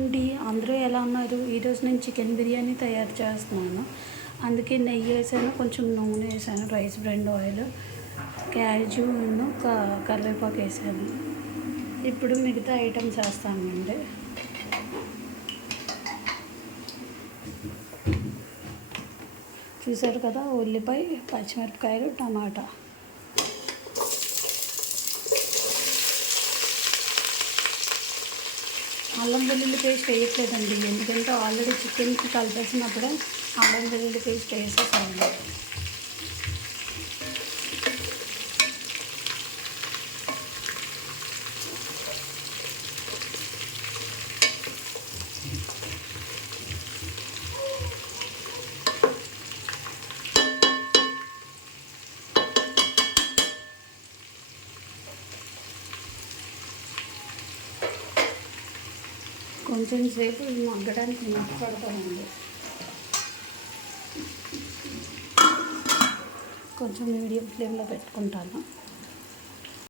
అండి అందరూ ఎలా ఉన్నారు? ఈరోజు నేను చికెన్ బిర్యానీ తయారు చేస్తున్నాను. అందుకే నెయ్యి వేసాను, కొంచెం నూనె వేసాను, రైస్ బ్రాండ్ ఆయిల్, క్యాషు కరివేపాకు వేసాను. ఇప్పుడు మిగతా ఐటమ్స్ వేస్తానండి. చూసారు కదా, ఉల్లిపాయ, పచ్చిమిరపకాయలు, టమాటా. అల్లం వెల్లుల్లి పేస్ట్ వేయట్లేదండి, ఎందుకంటే ఆల్రెడీ చికెన్కి కలిపేసినప్పుడే అల్లం వెల్లుల్లి పేస్ట్ వేసేసాను. కొంచెం సేపు మగ్గడానికి పడతానండి. కొంచెం మీడియం ఫ్లేమ్లో పెట్టుకుంటాను.